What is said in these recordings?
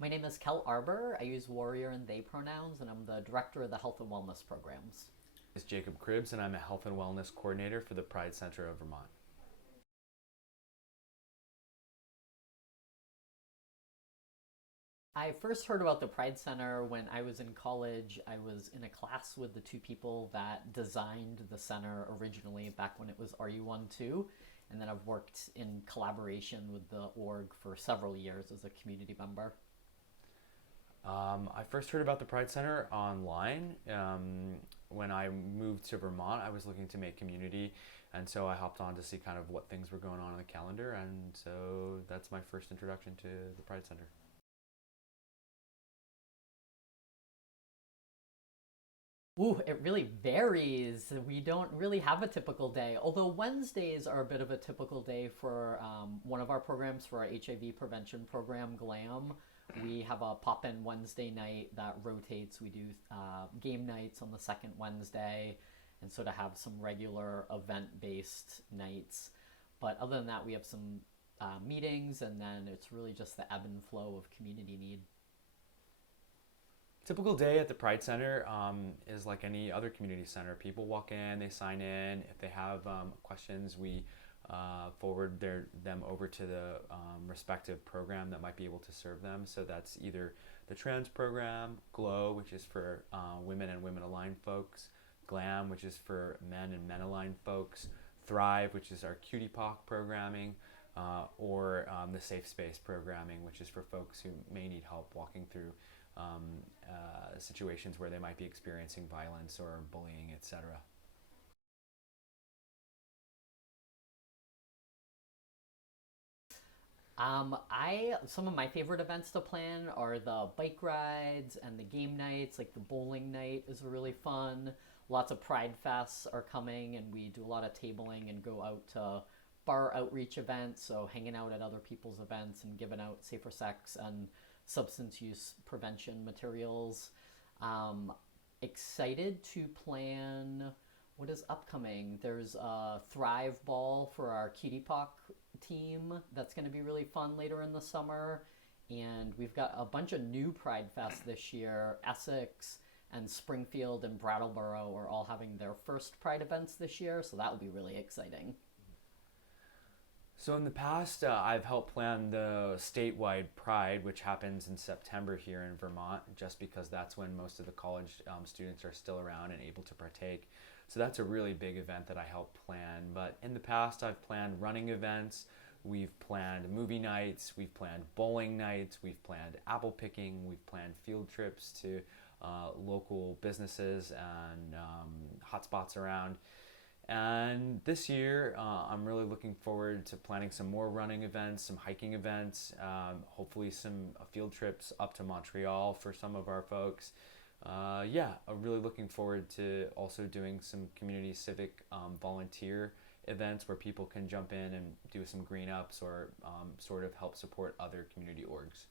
My name is Kel Arbor. I use warrior and they pronouns, and I'm the director of the health and wellness programs. Is Jacob Cribbs, and I'm a health and wellness coordinator for the Pride Center of Vermont. I first heard about the Pride Center when I was in college. I was in a class with the two people that designed the center originally back when it was RU12. And then I've worked in collaboration with the org for several years as a community member. I first heard about the Pride Center online. When I moved to Vermont, I was looking to make community, and so I hopped on to see kind of what things were going on the calendar, and so that's my first introduction to the Pride Center. Ooh, it really varies. We don't really have a typical day, although Wednesdays are a bit of a typical day for one of our programs for our HIV prevention program, GLAM. We have a pop in Wednesday night that rotates. We do game nights on the second Wednesday and sort of have some regular event based nights. But other than that, we have some meetings, and then it's really just the ebb and flow of community need. Typical day at the Pride Center is like any other community center. People walk in, they sign in. If they have questions, we forward them over to the respective program that might be able to serve them. So that's either the trans program, GLOW, which is for women and women aligned folks, GLAM, which is for men and men aligned folks, THRIVE, which is our cutie POC programming, or the safe space programming, which is for folks who may need help walking through situations where they might be experiencing violence or bullying, etc. I some of my favorite events to plan are the bike rides and the game nights. Like the bowling night is really fun. Lots of Pride Fests are coming, and we do a lot of tabling and go out to bar outreach events. So hanging out at other people's events and giving out safer sex and substance use prevention materials. Um, Excited to plan what is upcoming. There's a Thrive Ball for our Cutie Puck team that's going to be really fun later in the summer. And we've got a bunch of new Pride Fest this year. Essex and Springfield and Brattleboro are all having their first Pride events this year, so that will be really exciting. So in the past, I've helped plan the statewide Pride, which happens in September here in Vermont, just because that's when most of the college students are still around and able to partake. So that's a really big event that I help plan. But in the past, I've planned running events. We've planned movie nights. We've planned bowling nights. We've planned apple picking. We've planned field trips to local businesses and hotspots around. And this year, I'm really looking forward to planning some more running events, some hiking events, hopefully some field trips up to Montreal for some of our folks. Yeah, I'm really looking forward to also doing some community civic volunteer events where people can jump in and do some green ups or sort of help support other community orgs.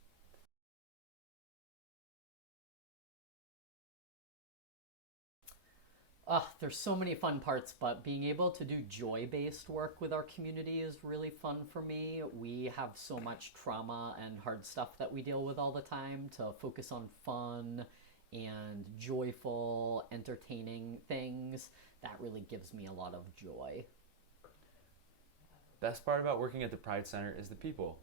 There's so many fun parts, but being able to do joy based work with our community is really fun for me. We have so much trauma and hard stuff that we deal with all the time. To focus on fun and joyful, entertaining things, that really gives me a lot of joy. Best part about working at the Pride Center is the people.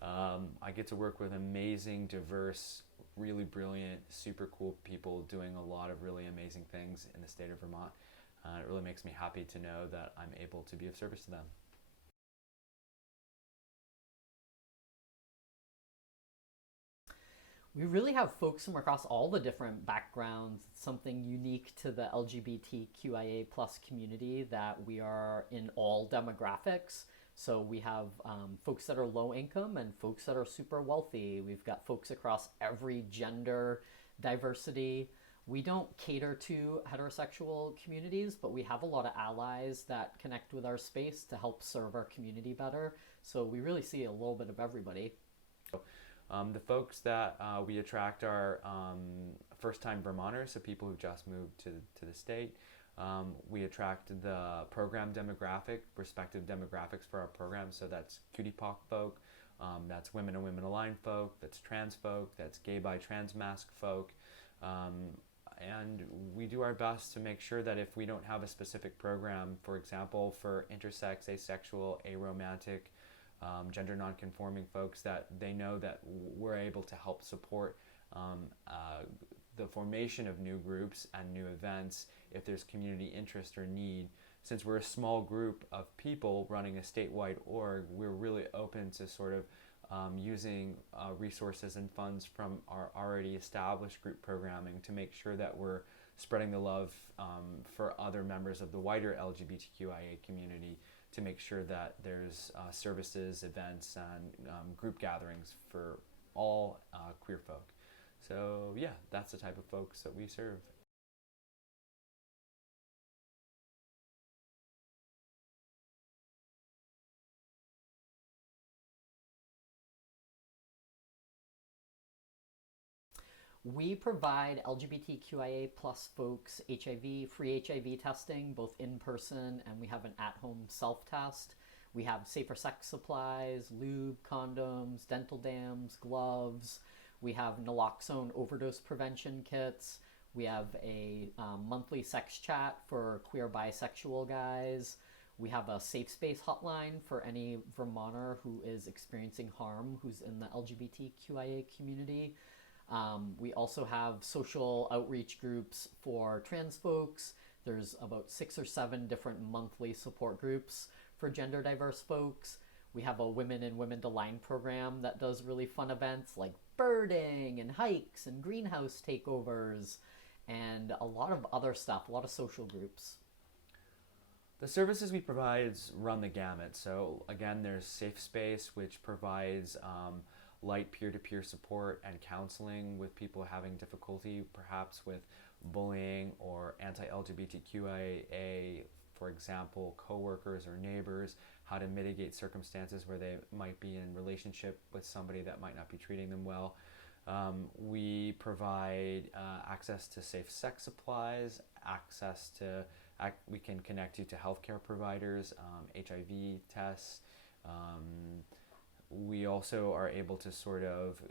I get to work with amazing, diverse, really brilliant, super cool people doing a lot of really amazing things in the state of Vermont. It really makes me happy to know that I'm able to be of service to them. We really have folks from across all the different backgrounds. It's something unique to the LGBTQIA plus community that we are in all demographics. So we have folks that are low income and folks that are super wealthy. We've got folks across every gender diversity. We don't cater to heterosexual communities, but we have a lot of allies that connect with our space to help serve our community better. So we really see a little bit of everybody. The folks that we attract are first-time Vermonters, so people who just moved to the state. We attract the program demographic, respective demographics for our program, so that's cutie POC folk, That's women and women aligned folk, that's trans folk, that's gay bi trans masc folk. And we do our best to make sure that if we don't have a specific program, for example, for intersex, asexual, aromantic, gender nonconforming folks, that they know that we're able to help support the formation of new groups and new events if there's community interest or need. Since we're a small group of people running a statewide org, we're really open to sort of using resources and funds from our already established group programming to make sure that we're spreading the love for other members of the wider LGBTQIA community, to make sure that there's services, events, and group gatherings for all queer folk. So yeah, that's the type of folks that we serve. We provide LGBTQIA plus folks HIV, free HIV testing, both in person, and we have an at-home self-test. We have safer sex supplies, lube, condoms, dental dams, gloves. We have naloxone overdose prevention kits. We have a monthly sex chat for queer bisexual guys. We have a safe space hotline for any Vermonter who is experiencing harm who's in the LGBTQIA community. We also have social outreach groups for trans folks. There's about 6 or 7 different monthly support groups for gender diverse folks. We have a Women and Women to Line program that does really fun events like birding and hikes and greenhouse takeovers and a lot of other stuff, a lot of social groups. The services we provide run the gamut. So again, there's Safe Space, which provides light peer-to-peer support and counseling with people having difficulty perhaps with bullying or anti-LGBTQIA, for example, coworkers or neighbors, how to mitigate circumstances where they might be in relationship with somebody that might not be treating them well. We provide access to safe sex supplies, we can connect you to healthcare providers, HIV tests. We also are able to sort of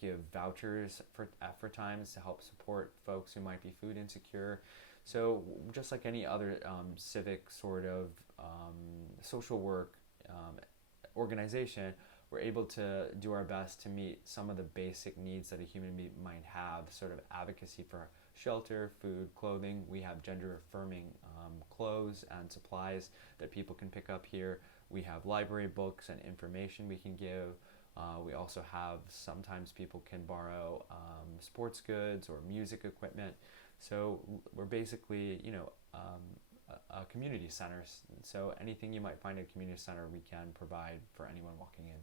give vouchers for times to help support folks who might be food insecure. So just like any other civic sort of social work organization, we're able to do our best to meet some of the basic needs that a human being might have, sort of advocacy for shelter, food, clothing. We have gender affirming clothes and supplies that people can pick up here. We have library books and information we can give. We also have, sometimes people can borrow sports goods or music equipment. So we're basically, a community center. So anything you might find at a community center, we can provide for anyone walking in.